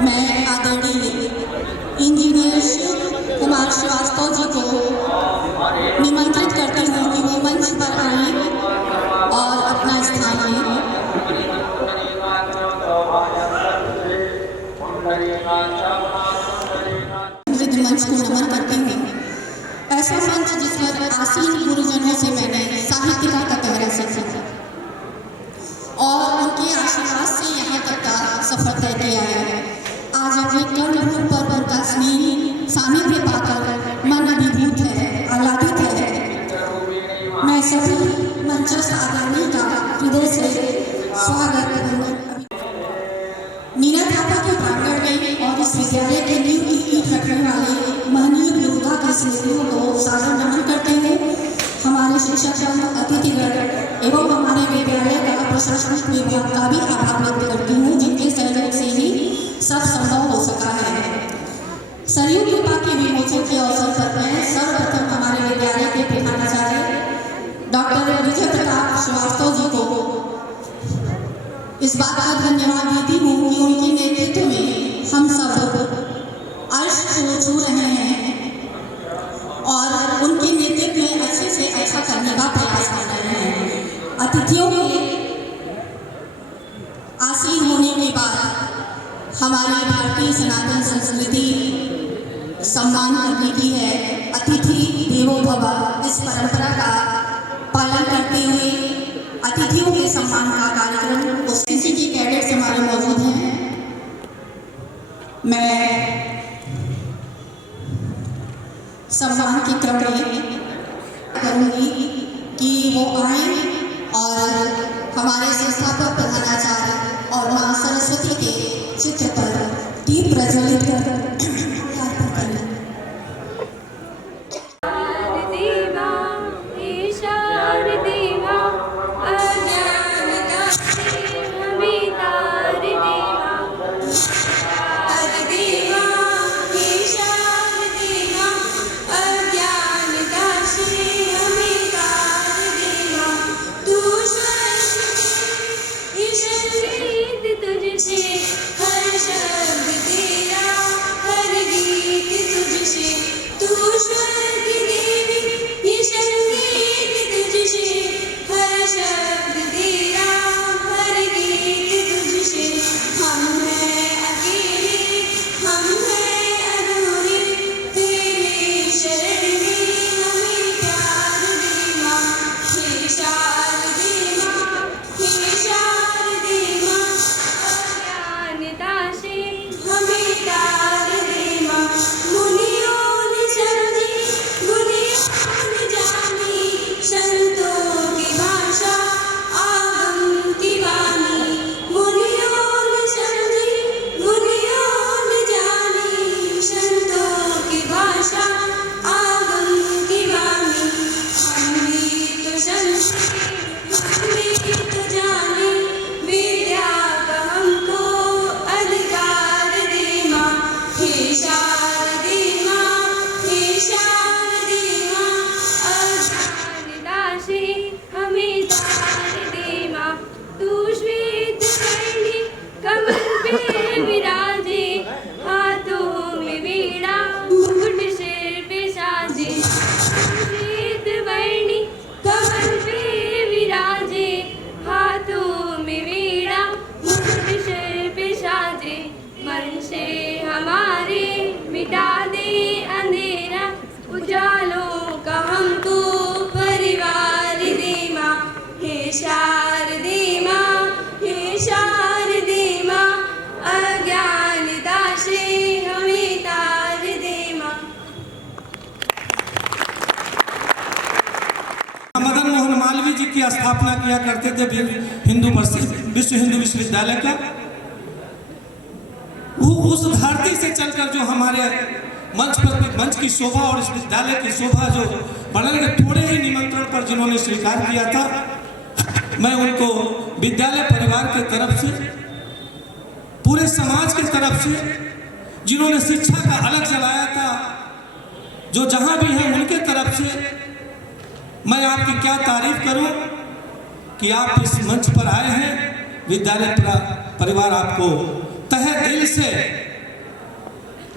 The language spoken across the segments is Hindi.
मैं आदरणीय इंजीनियर शिव कुमार श्रीवास्तव जी को निमंत्रित करती हूँ कि वो मंच पर आएं और अपना स्थान लें। मंच को नमन करती हूँ। ऐसा मंच जिस पर आसीन गुरुजनों से मैंने साहित्यिका का गहरा सीखा और उनके आशीर्वाद से यहाँ तक का सफर तय किया है। आज अपने कर्मभूमि पर उनका स्नेह सानिध्य पाकर मन अभिभूत है, आह्लादित है। मैं सभी मंचस्थ आदरणीय का हृदय से स्वागत नीना थापा के प्रांगण में और इस विद्यालय के नींव की ईंट रखने वाले महनीय योद्धा के स्मृतियों को सादर नमन करते हुए हमारे शिक्षक अतिथिगण एवं हमारे विद्यालय का प्रशासनिक विभाग का भी आभार व्यक्त करती हूँ, जिनके सहयोग से ही सब संभव हो सका है। सरयू कृपा के विमोचन के अवसर पर मैं सर्वप्रथम हमारे विद्यालय के प्रधानाचार्य डॉक्टर विजय प्रताप श्रीवास्तव जी को इस बात का धन्यवाद देती हूँ कि उनके नेतृत्व में हम सब अर्श को छू रहे हैं और उनके नेतृत्व में अच्छे से अच्छा करने का प्रयास कर रहे हैं। अतिथियों के आसीन होने के बाद हमारी भारतीय सनातन संस्कृति सम्मान करने की है। अतिथि देवो भव, इस परंपरा का पालन करते हुए अतिथियों के सम्मान का कार्यक्रम उस एनसीसी के कैडेट्स हमारे मौजूद हैं। मैं सम्मान के क्रम में करूँगी कि वो आए और हमारे संस्थापक प्रधानाचार्य और माँ सरस्वती के चित्र पर दीप प्रज्वलित कर की स्थापना किया करते थे विश्व हिंदू विश्वविद्यालय का। वो उस धरती से चलकर जो हमारे मंच की शोभा और इस विद्यालय की शोभा जो बढ़ने के थोड़े ही निमंत्रण पर जिन्होंने स्वीकार किया था, मैं उनको विद्यालय परिवार के तरफ से, पूरे समाज की तरफ से, जिन्होंने शिक्षा का अलग जलाया था, जो जहां भी हैं उनके तरफ से मैं आपकी क्या तारीफ करूं कि आप इस मंच पर आए हैं। विद्यालय परिवार आपको तहे दिल से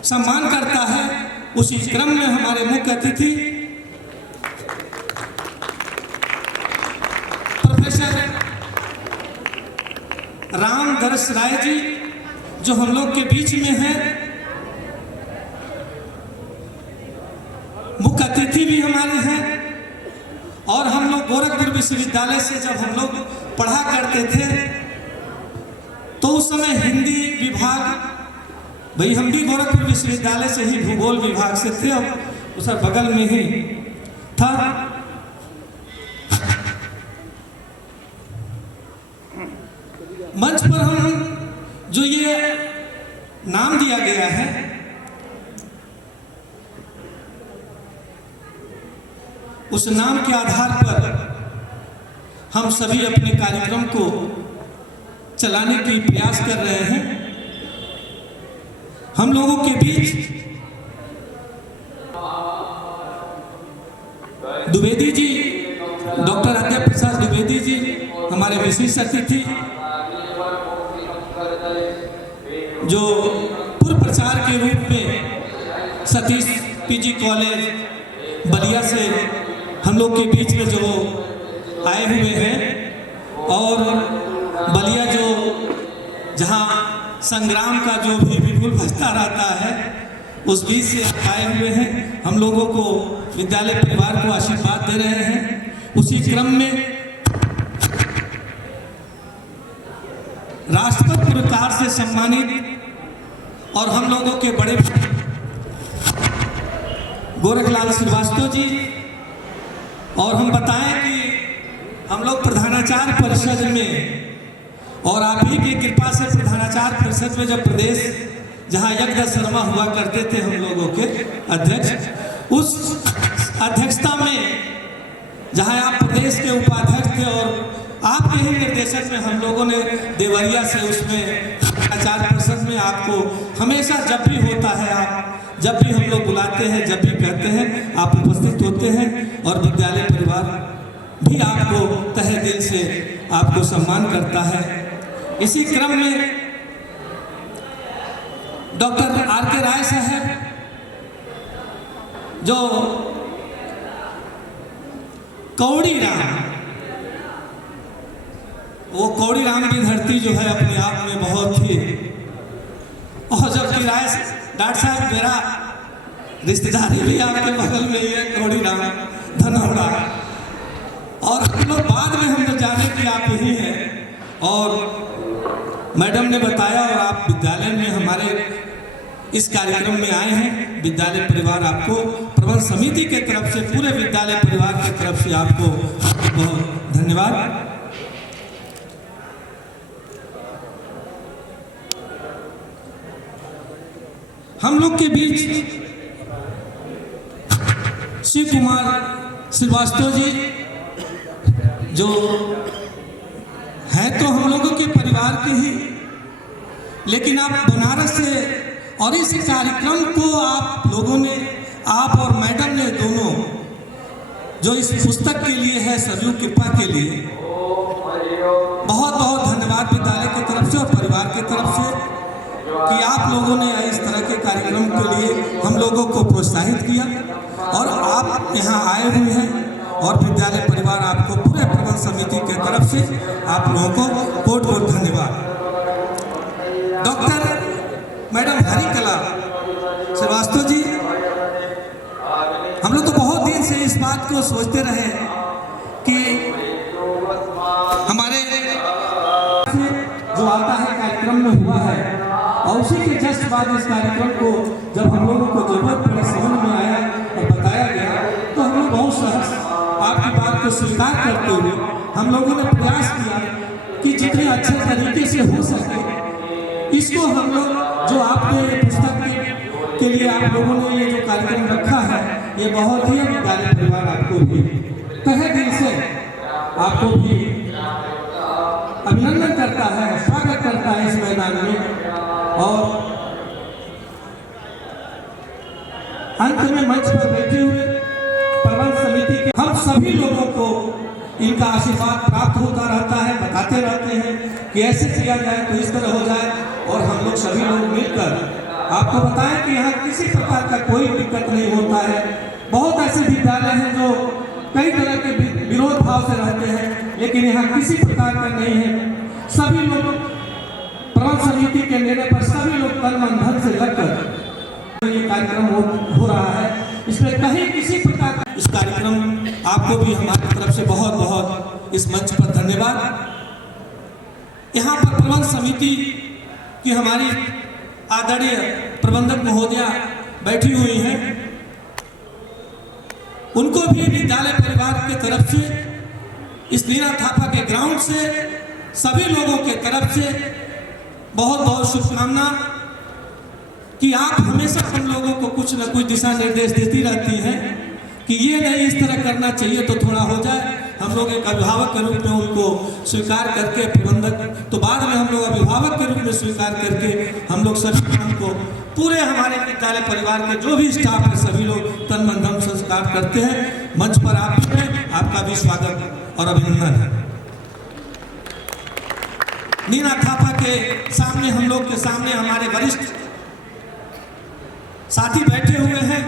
सम्मान करता है। उसी क्रम में हमारे मुख्य अतिथि प्रोफेसर रामदर्श राय जी जो हम लोग के बीच में हैं, मुख्य अतिथि भी हमारे हैं। और हम लोग गोरखपुर विश्वविद्यालय से जब हम लोग पढ़ा करते थे तो उस समय हिंदी विभाग, भाई हम भी गोरखपुर विश्वविद्यालय से ही भूगोल विभाग से थे और उस बगल में ही था। मंच पर हम जो ये नाम दिया गया है, उस नाम के आधार पर हम सभी अपने कार्यक्रम को चलाने की प्रयास कर रहे हैं। हम लोगों के बीच द्विवेदी जी, डॉक्टर अजय प्रसाद द्विवेदी जी हमारे विशेष अतिथि, जो पूर्व प्रचार के रूप में सतीश पीजी कॉलेज बलिया से हम लोग के बीच में जो आए हुए हैं और बलिया जो जहां संग्राम का जो भी विपुल बजता रहता है उस बीच से आए हुए हैं। हम लोगों को विद्यालय परिवार को आशीर्वाद दे रहे हैं। उसी क्रम में राष्ट्रपति पुरस्कार से सम्मानित और हम लोगों के बड़े गोरखलाल श्रीवास्तव जी, और हम बताएं कि हम लोग प्रधानाचार्य परिषद में और आप ही की कृपा से प्रधानाचार्य परिषद में जब प्रदेश जहां यज्ञ शर्मा हुआ करते थे हम लोगों के अध्यक्ष, उस अध्यक्षता में जहां आप प्रदेश के उपाध्यक्ष थे और आपके ही निर्देशन में हम लोगों ने देवरिया से उसमें प्रधानाचार्य परिषद में आपको हमेशा जब भी होता है, आप जब भी हम लोग बुलाते हैं, जब भी कहते हैं, आप उपस्थित होते हैं और विद्यालय परिवार भी आपको तहे दिल से आपको सम्मान करता है। इसी क्रम में डॉक्टर आर.के. राय साहब जो कौड़ी राम, वो कौड़ी राम की धरती जो है अपने आप में बहुत ही, और जबकि राय डॉक्टर साहब मेरा रिश्तेदारी भी आपके बगल में ही है, कौड़ी राम धनौड़ा, और हम लोग बाद में हम लोग जाने कि आप यही हैं। और मैडम ने बताया और आप विद्यालय में हमारे इस कार्यक्रम में आए हैं। विद्यालय परिवार आपको प्रबंध समिति के तरफ से, पूरे विद्यालय परिवार की तरफ से आपको बहुत धन्यवाद। हम लोग के बीच शिव कुमार श्रीवास्तव जी जो है तो हम लोगों के परिवार के ही, लेकिन आप बनारस से, और इस कार्यक्रम को आप लोगों ने, आप और मैडम ने दोनों जो इस पुस्तक के लिए है, सरयू कृपा के लिए बहुत बहुत धन्यवाद विद्यालय की तरफ से और परिवार की तरफ से कि आप लोगों ने इस तरह के कार्यक्रम के लिए हम लोगों को प्रोत्साहित किया और आप यहाँ आए हुए हैं। और विद्यालय परिवार आपको पूरे प्रबंध समिति के तरफ से आप लोगों को बहुत बहुत धन्यवाद। डॉक्टर मैडम हरिकला श्रीवास्तव जी, हम लोग तो बहुत दिन से इस बात को सोचते रहे कि हमारे जो आता है कार्यक्रम में हुआ है, और उसी के जस्ट बाद इस कार्यक्रम को जब हम लोगों को जरूरत पड़ी, समझ में आया और बताया गया, तो हम लोग बहुत सहज आपकी बात को स्वीकार करते हुए हम लोगों ने प्रयास किया कि जितने अच्छे तरीके से हो सके इसको हम लोग, जो आपने पुस्तक के लिए आप लोगों ने ये जो कार्यक्रम रखा है, ये बहुत ही विद्यालय परिवार आपको भी तहे दिल से आपको भी अभिनंदन करता है, स्वागत करता है इस मैदान में। और अंत में मंच पर बैठे हुए प्रबंध समिति के हम सभी लोगों को इनका आशीर्वाद प्राप्त होता रहता है, बताते रहते हैं कि ऐसे किया जाए तो इस तरह हो जाए, और हम लोग सभी लोग मिलकर आपको बताएं कि यहाँ किसी प्रकार का कोई दिक्कत नहीं होता है। बहुत ऐसे विद्यालय हैं जो कई तरह के विरोध भाव से रहते हैं, लेकिन यहाँ किसी प्रकार का नहीं है। सभी लोग प्रबंध समिति के निर्णय पर सभी लोग तन मन धन से लगकर ये कार्यक्रम हो रहा है। इसमें कहीं किसी प्रकार का इस कार्यक्रम आपको भी हमारी तरफ से बहुत बहुत इस मंच पर धन्यवाद। यहाँ पर प्रबंध समिति की हमारी आदरणीय प्रबंधक महोदया बैठी हुई हैं। उनको भी विद्यालय परिवार के तरफ से, इस नीना थापा के ग्राउंड से, सभी लोगों के तरफ से बहुत बहुत शुभकामना कि आप हमेशा हम लोगों को कुछ न कुछ दिशा निर्देश देती रहती हैं कि ये नहीं इस तरह करना चाहिए तो थोड़ा हो जाए। हम लोग एक अभिभावक के रूप में उनको स्वीकार करके, प्रबंधक तो बाद में हम लोग अभिभावक के रूप में स्वीकार करके हम लोग सभी काम को पूरे हमारे विद्यालय परिवार के जो भी स्टाफ है सभी लोग तन मन धन से स्वीकार करते हैं। मंच पर आप हैं, आपका भी स्वागत और अभिनंदन है। नीना थापा के सामने, हम लोग के सामने हमारे वरिष्ठ साथी बैठे हुए हैं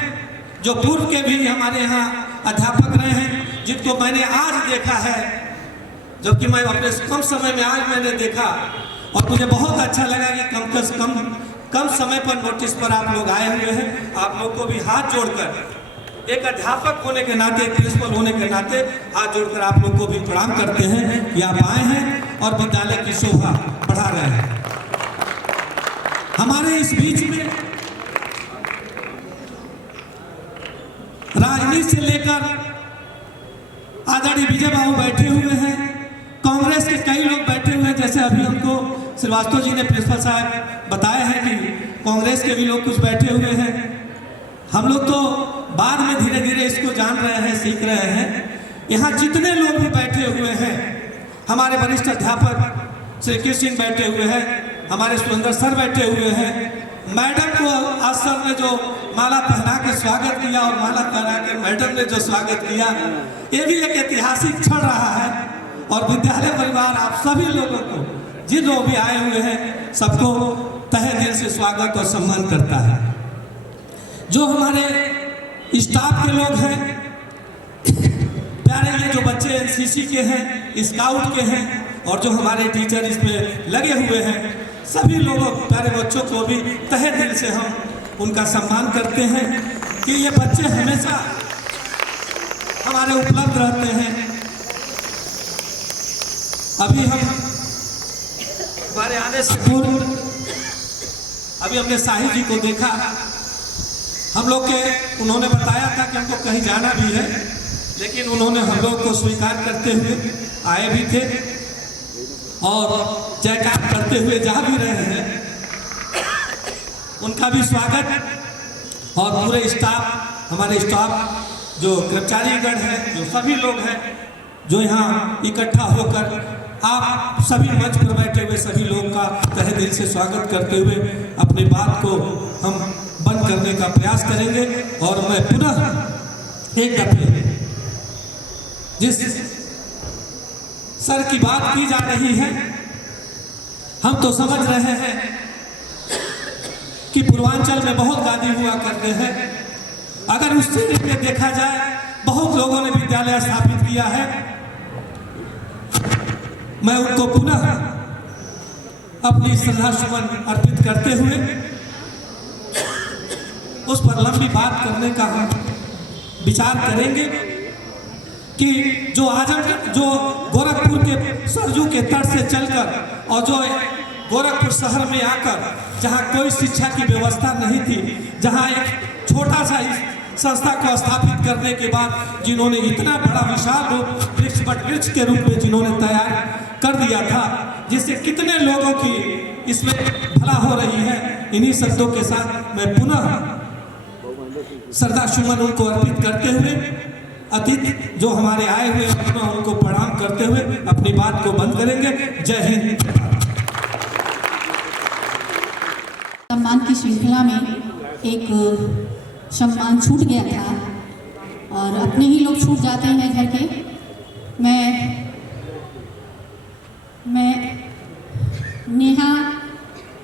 जो पूर्व के भी हमारे यहाँ अध्यापक रहे हैं, जिनको मैंने आज देखा है, जबकि मैं अपने कम समय में आज मैंने देखा और मुझे बहुत अच्छा लगा कि कम समय पर नोटिस पर आप लोग आए हुए हैं। आप लोग को भी हाथ जोड़कर, एक अध्यापक होने के नाते, प्रिंसिपल होने के नाते हाथ जोड़कर आप लोग को भी प्रणाम करते हैं कि आप आए हैं और विद्यालय की शोभा बढ़ा रहे हैं। हमारे इस बीच में राजनीति से लेकर आदरणीय विजय बाबू बैठे हुए हैं, कांग्रेस के कई लोग बैठे हुए हैं। जैसे अभी हमको श्रीवास्तव जी ने प्रिंसिपल साहब बताया है कि कांग्रेस के भी लोग कुछ बैठे हुए हैं। हम लोग तो बाद में धीरे धीरे इसको जान रहे हैं, सीख रहे हैं। यहाँ जितने लोग भी बैठे हुए हैं, हमारे वरिष्ठ अध्यापक श्री कृष्ण सिंह बैठे हुए हैं, हमारे सुरेंद्र सर बैठे हुए हैं, मैडम को आज सर ने जो माला पहना के स्वागत किया और माला पहना के मैडम ने जो स्वागत किया, ये भी एक ऐतिहासिक क्षण रहा है। और विद्यालय परिवार आप सभी लोगों को, जिन लोग भी आए हुए हैं, सबको तहे दिल से स्वागत और सम्मान करता है। जो हमारे स्टाफ के लोग हैं, प्यारे ये जो बच्चे एनसीसी के हैं, स्काउट के हैं और जो हमारे टीचर इसमें लगे हुए हैं, सभी लोगों प्यारे बच्चों को भी तहे दिल से हम उनका सम्मान करते हैं कि ये बच्चे हमेशा हमारे उपलब्ध रहते हैं। अभी हम हमारे आने से पूर्व अभी हमने साहिल जी को देखा, हम लोग के उन्होंने बताया था कि हमको कहीं जाना भी है, लेकिन उन्होंने हम लोग को स्वीकार करते हुए आए भी थे और जयकार करते हुए जा भी रहे हैं। उनका भी स्वागत और पूरे स्टाफ, हमारे स्टाफ जो कर्मचारीगण हैं, जो सभी लोग हैं जो यहाँ इकट्ठा होकर आप सभी मंच पर बैठे हुए सभी लोगों का तहे दिल से स्वागत करते हुए अपनी बात को हम बंद करने का प्रयास करेंगे। और मैं पुनः एक दफे जिस सर की बात की जा रही है, हम तो समझ रहे हैं कि पूर्वांचल में बहुत गादी हुआ करते हैं। अगर उससे देखा जाए, बहुत लोगों ने विद्यालय स्थापित किया है। मैं उनको पुनः अपनी श्रद्धा सुमन अर्पित करते हुए उस पर लंबी बात करने का हम विचार करेंगे कि जो जो गोरखपुर के सरजू के तट से चलकर और जो गोरखपुर शहर में आकर जहां कोई शिक्षा की व्यवस्था नहीं थी, जहां एक छोटा सा संस्था को स्थापित करने के बाद जिन्होंने इतना बड़ा विशाल रूप वृक्ष के रूप में जिन्होंने तैयार कर दिया था, जिससे कितने लोगों की इसमें भला हो रही है, इन्हीं शब्दों के साथ मैं पुनः श्रद्धा सुमन उनको अर्पित करते हुए अतिथि जो हमारे आए हुए हैं उनको प्रणाम करते हुए अपनी बात को बंद करेंगे। जय हिंद। सम्मान की श्रृंखला में एक सम्मान छूट गया था और अपने ही लोग छूट जाते हैं घर के। मैं नेहा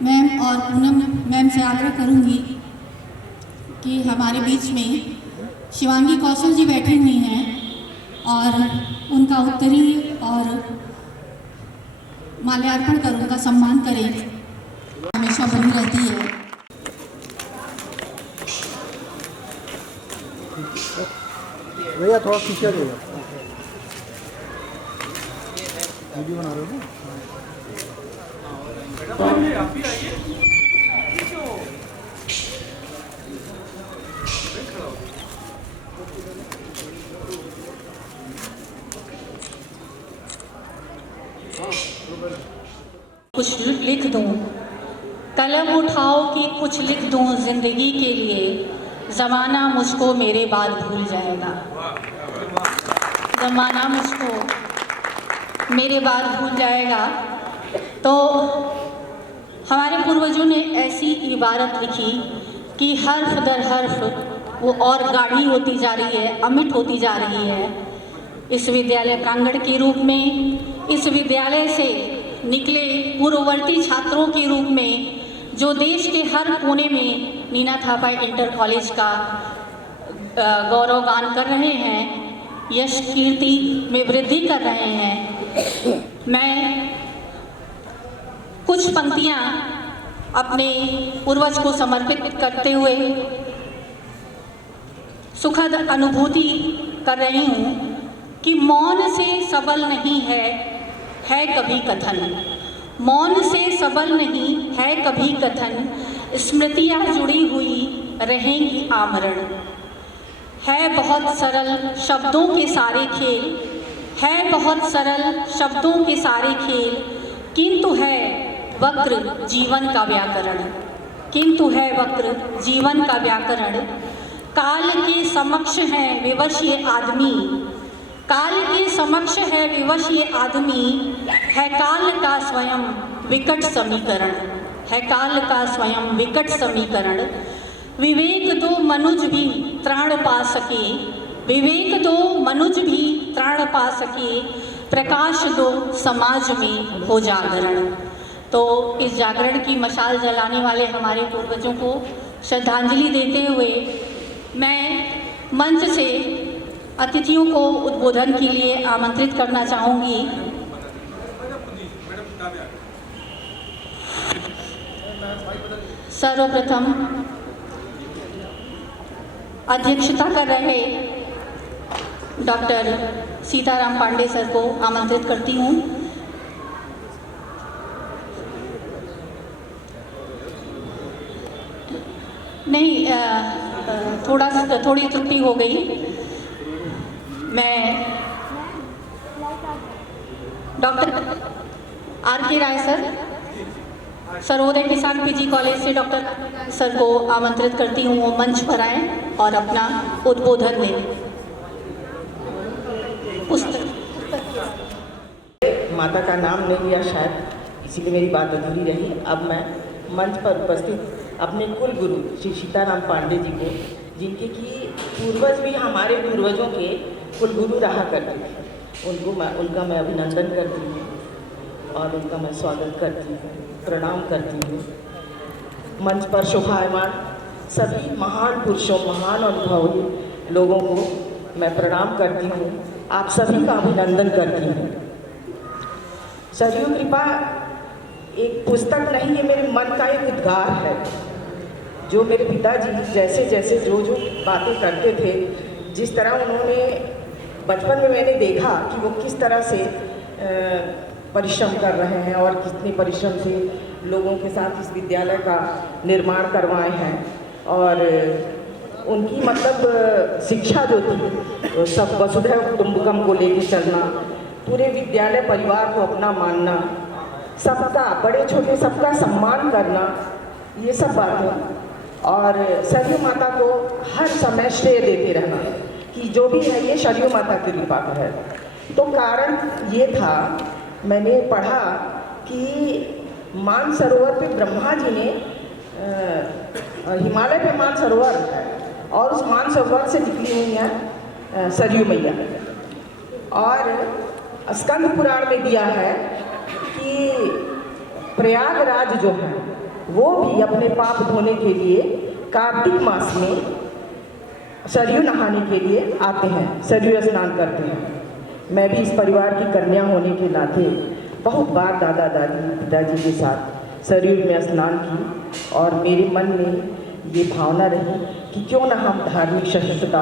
मैम और पूनम मैम से आग्रह करूंगी कि हमारे बीच में शिवांगी कौशल जी बैठी हुई हैं और उनका उत्तरी और माल्यार्पण कर उनका सम्मान करें, हमेशा बनी रहती है। भैया थोड़ा पीछे ले वीडियो बना रहे हो ना। कुछ लिख दूं, कलम उठाओ कि कुछ लिख दूं जिंदगी के लिए, ज़माना मुझको मेरे बाद भूल जाएगा। ज़माना मुझको मेरे बाद भूल जाएगा। तो हमारे पूर्वजों ने ऐसी इबारत लिखी कि हर्फ दर हर्फ वो और गाढ़ी होती जा रही है, अमिट होती जा रही है। इस विद्यालय प्रांगण के रूप में, इस विद्यालय से निकले पूर्ववर्ती छात्रों के रूप में जो देश के हर कोने में नीना थापा इंटर कॉलेज का गौरवगान कर रहे हैं, यश कीर्ति में वृद्धि कर रहे हैं। मैं कुछ पंक्तियां अपने पूर्वज को समर्पित करते हुए सुखद अनुभूति कर रही हूँ कि मौन से सबल नहीं है कभी कथन। मौन से सबल नहीं है कभी कथन, स्मृतियाँ जुड़ी हुई रहेंगी आमरण। है बहुत सरल शब्दों के सारे खेल, है बहुत सरल शब्दों के सारे खेल, किंतु है वक्र जीवन का व्याकरण, किंतु है वक्र जीवन का व्याकरण। काल के समक्ष है विवश ये आदमी, काल के समक्ष है विवश ये आदमी, है काल का स्वयं विकट समीकरण, है काल का स्वयं विकट समीकरण। विवेक दो मनुज भी त्राण पा सके, विवेक दो मनुज भी त्राण पा सके, प्रकाश दो समाज में हो जागरण। तो इस जागरण की मशाल जलाने वाले हमारे पूर्वजों को श्रद्धांजलि देते हुए मैं मंच से अतिथियों को उद्बोधन के लिए आमंत्रित करना चाहूँगी। सर्वप्रथम अध्यक्षता कर रहे डॉक्टर सीताराम पांडे सर को आमंत्रित करती हूँ। नहीं, थोड़ी त्रुटि हो गई। मैं डॉक्टर आर के राय सर, सर्वोदय किसान पीजी कॉलेज से डॉक्टर सर को आमंत्रित करती हूँ, वो मंच पर आएँ और अपना उद्बोधन दें। माता का नाम नहीं लिया शायद, इसीलिए मेरी बात अधूरी रही। अब मैं मंच पर उपस्थित अपने कुल गुरु श्री सीताराम पांडे जी को, जिनके कि पूर्वज भी हमारे पूर्वजों के कुल गुरु रहा करते थे, उनका मैं अभिनंदन करती हूँ और उनका मैं स्वागत करती हूँ, प्रणाम करती हूँ। मंच पर शोभायमान सभी महान पुरुषों, महान अनुभवी लोगों को मैं प्रणाम करती हूँ, आप सभी का अभिनंदन करती हूँ। सरयू कृपा एक पुस्तक नहीं, ये मेरे मन का एक उद्गार है, जो मेरे पिताजी जैसे जैसे जो बातें करते थे, जिस तरह उन्होंने बचपन में मैंने देखा कि वो किस तरह से परिश्रम कर रहे हैं और कितने परिश्रम से लोगों के साथ इस विद्यालय का निर्माण करवाए हैं। और उनकी मतलब शिक्षा जो थी, सब वसुधैव कुटुंबकम को लेके चलना, पूरे विद्यालय परिवार को अपना मानना, सबका बड़े छोटे सबका सम्मान करना, ये सब बातें। और सरयू माता को हर समय श्रेय देते रहना कि जो भी है ये सरयू माता की कृपा का है। तो कारण ये था, मैंने पढ़ा कि मानसरोवर पे ब्रह्मा जी ने, हिमालय पे मानसरोवर है और उस मानसरोवर से निकली हुई है सरयू मैया। और स्कंद पुराण में दिया है कि प्रयागराज जो है वो भी अपने पाप धोने के लिए कार्तिक मास में सरयू नहाने के लिए आते हैं, सरयू स्नान करते हैं। मैं भी इस परिवार की कन्या होने के नाते बहुत बार दादा दादी पिताजी के साथ सरयू में स्नान की और मेरे मन में ये भावना रही कि क्यों ना हम धार्मिक सहिष्णुता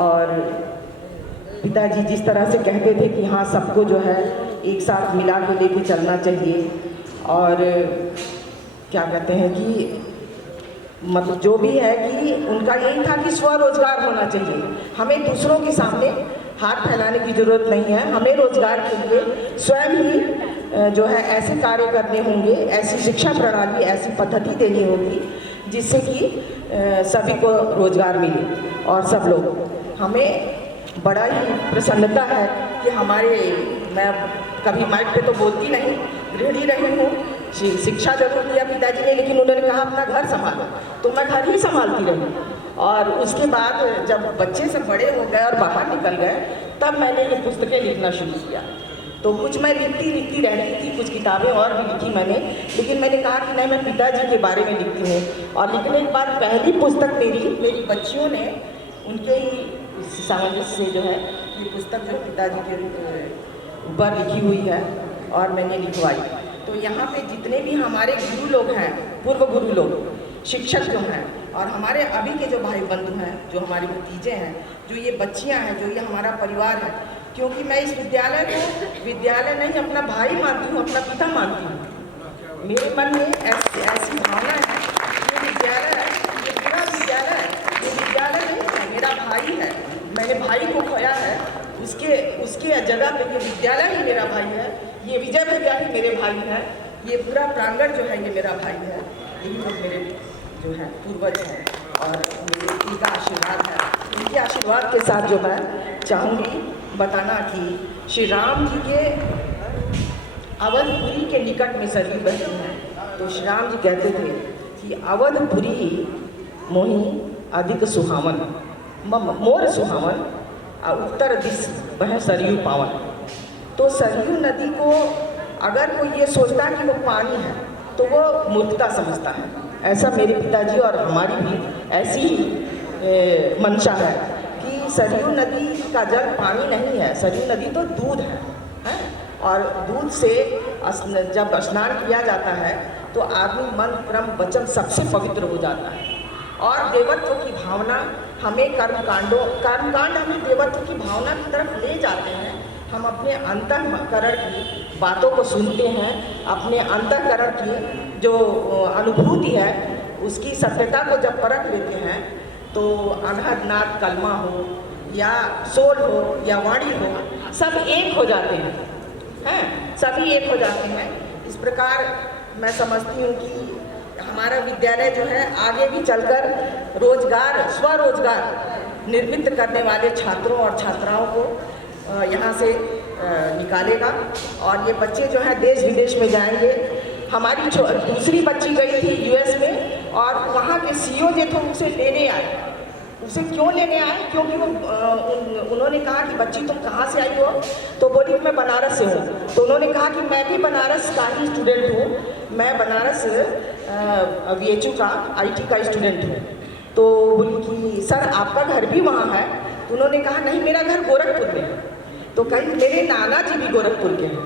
और पिताजी जिस तरह से कहते थे कि हाँ सबको जो है एक साथ मिला के लेके चलना चाहिए और क्या कहते हैं कि मतलब जो भी है कि उनका यही था कि स्वरोजगार होना चाहिए, हमें दूसरों के सामने हाथ फैलाने की ज़रूरत नहीं है, हमें रोजगार के लिए स्वयं ही जो है ऐसे कार्य करने होंगे, ऐसी शिक्षा प्रणाली ऐसी पद्धति देनी होगी जिससे कि सभी को रोजगार मिले और सब लोग। हमें बड़ा ही प्रसन्नता है कि हमारे, मैं कभी माइक पे तो बोलती नहीं, गृहिणी रही हूँ, शिक्षा जरूर दिया पिताजी ने, लेकिन उन्होंने कहा अपना घर संभालो, तो मैं घर ही संभालती रही। और उसके बाद जब बच्चे से बड़े हो गए और बाहर निकल गए तब मैंने ये पुस्तकें लिखना शुरू किया। तो कुछ मैं लिखती रहती थी, कुछ किताबें और भी लिखी मैंने, लेकिन मैंने कहा कि नहीं मैं पिताजी के बारे में लिखती हूँ। और लिखने के बाद पहली पुस्तक मेरी बच्चियों ने उनके ही सामंजस्य से जो है ये पुस्तक जो पिताजी के ऊपर लिखी हुई है और मैंने लिखवाई। तो यहाँ पे जितने भी हमारे गुरु लोग हैं, पूर्व गुरु लोग, शिक्षक जो हैं और हमारे अभी के जो भाई बंधु हैं, जो हमारे भतीजे हैं, जो ये बच्चियाँ हैं, जो ये हमारा परिवार है, क्योंकि मैं इस विद्यालय को विद्यालय नहीं अपना भाई मानती हूँ, अपना पिता मानती हूँ। मेरे मन में ऐसी भावना है, ये विद्यालय है, ये पूरा विद्यालय है, ये विद्यालय नहीं है, मेरा भाई है, मैंने भाई को खोया है, उसके जगह पे ये विद्यालय ही मेरा भाई है, ये विजय भैया ही मेरे भाई हैं, ये पूरा प्रांगण जो है ये मेरा भाई है, यही लोग मेरे जो है पूर्वज हैं और मेरे इनका आशीर्वाद है। इनके आशीर्वाद के साथ जो मैं चाहूँगी बताना कि श्री राम जी के अवधपुरी के निकट में सरयू बहती हैं। तो श्री राम जी कहते थे कि अवधपुरी मोहि अधिक सुहावन, मोर सुहावन उत्तर दिश वह सरयू पावन। तो सरयू नदी को अगर कोई ये सोचता है कि वो पानी है तो वो मूर्खता समझता है। ऐसा मेरे पिताजी और हमारी भी ऐसी ही मंशा है कि सरयू नदी का जल पानी नहीं है, सरयू नदी तो दूध है? और दूध से जब स्नान किया जाता है तो आदमी मन क्रम वचन सबसे पवित्र हो जाता है और देवत्व की भावना हमें कर्मकांड हमें देवत्व की भावना की तरफ ले जाते हैं। हम अपने अंतःकरण की बातों को सुनते हैं, अपने अंतःकरण की जो अनुभूति है उसकी सत्यता को जब परख लेते हैं तो अनहद नाद कलमा हो या सोल हो या वाणी हो, सब एक हो जाते हैं, सभी एक हो जाते हैं। इस प्रकार मैं समझती हूँ कि हमारा विद्यालय जो है आगे भी चलकर स्वरोजगार निर्मित करने वाले छात्रों और छात्राओं को यहाँ से निकालेगा और ये बच्चे जो हैं देश विदेश में जाएंगे। हमारी दूसरी बच्ची गई थी यूएस में और वहाँ के सीईओ जो थे उसे लेने आए। उसे क्यों लेने आए? क्योंकि वो उन्होंने कहा कि बच्ची तुम कहाँ से आई हो? तो बोली मैं बनारस से हूँ। तो उन्होंने कहा कि मैं भी बनारस का ही स्टूडेंट हूँ, मैं बनारस VHU का IT का स्टूडेंट हूँ। तो बोली कि सर आपका घर भी वहाँ है? तो उन्होंने कहा नहीं मेरा घर गोरखपुर में है। तो कहीं मेरे नाना जी भी गोरखपुर के हैं।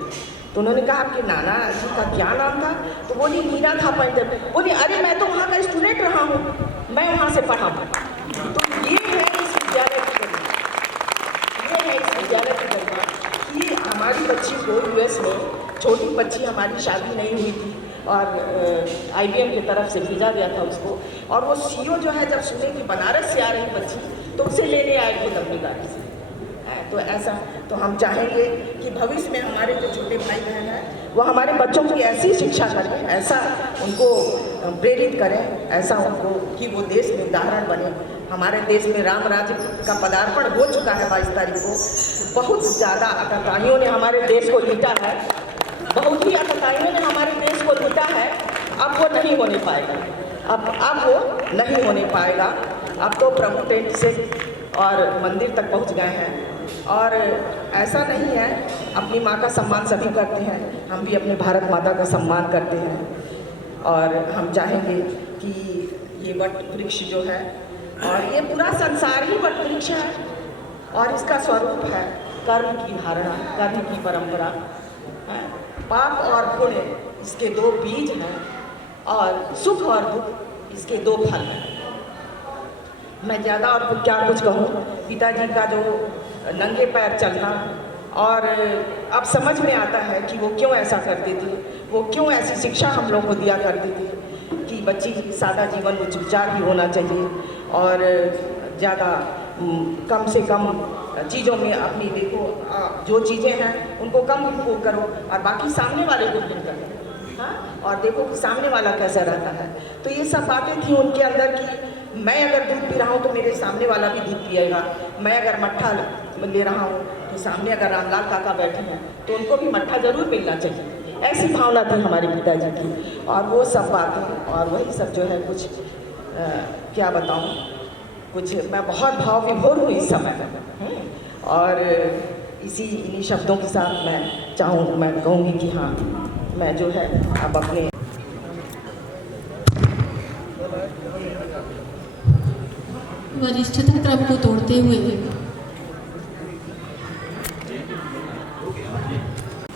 तो उन्होंने कहा आपके नाना जी का क्या नाम था? तो बोली मीना था पंडित। बोली अरे मैं तो वहाँ का स्टूडेंट रहा हूँ, मैं वहाँ से पढ़ा हूँ। तो ये है इस विद्यालय की गरिमा, ये है इस विद्यालय की गरिमा कि हमारी बच्ची को यूएस में, छोटी बच्ची हमारी शादी नहीं हुई थी और IBM की तरफ से भेजा गया था उसको, और वो सीईओ जो है जब सुने कि बनारस से आ रही बच्ची तो उसे लेने आए थे लंबी गाड़ी से। तो ऐसा तो हम चाहेंगे कि भविष्य में हमारे जो छोटे भाई बहन हैं वो हमारे बच्चों की ऐसी शिक्षा करें, ऐसा उनको प्रेरित करें, ऐसा उनको कि वो देश में उदाहरण बने। हमारे देश में राम राज्य का पदार्पण हो चुका है 22 तारीख को। बहुत ज़्यादा आतताइयों ने हमारे देश को लूटा है, बहुत ही आतताइयों ने हमारे देश को लूटा है। अब वो नहीं होने पाएगा, अब वो नहीं होने पाएगा। अब तो प्रभु टेंट से और मंदिर तक पहुंच गए हैं। और ऐसा नहीं है, अपनी माँ का सम्मान सभी करते हैं, हम भी अपने भारत माता का सम्मान करते हैं। और हम चाहेंगे कि ये वट वृक्ष जो है, और ये पूरा संसार ही वट वृक्ष है, और इसका स्वरूप है कर्म की धारणा, कर्म की परंपरा है। पाप और पुण्य इसके दो बीज हैं, और सुख और दुख इसके दो फल हैं। मैं ज़्यादा और क्या कुछ कहूँ, पिताजी का जो नंगे पैर चलना, और अब समझ में आता है कि वो क्यों ऐसा करते थे, वो क्यों ऐसी शिक्षा हम लोग को दिया करते थे कि बच्ची सादा जीवन उच्च विचार भी होना चाहिए, और ज़्यादा कम से कम चीज़ों में अपनी देखो, जो चीज़ें हैं उनको कम उपभोग करो, और बाकी सामने वाले को उपभोग करो। हाँ, और देखो कि सामने वाला कैसा रहता है। तो ये सब बातें थी उनके अंदर कि मैं अगर दूध पी रहा हूँ तो मेरे सामने वाला भी दूध पिएगा, मैं अगर मट्ठा ले रहा हूँ तो सामने अगर रामलाल काका बैठे हैं तो उनको भी मट्ठा जरूर मिलना चाहिए। ऐसी भावना थी हमारे पिताजी की, और वो सब बातें और वही सब जो है कुछ क्या बताऊँ, कुछ मैं बहुत भाव विभोर हुई इस समय। और इन्हीं शब्दों के साथ मैं कहूँगी कि हाँ, मैं जो है अब अपने वरिष्ठता क्रम को तोड़ते हुए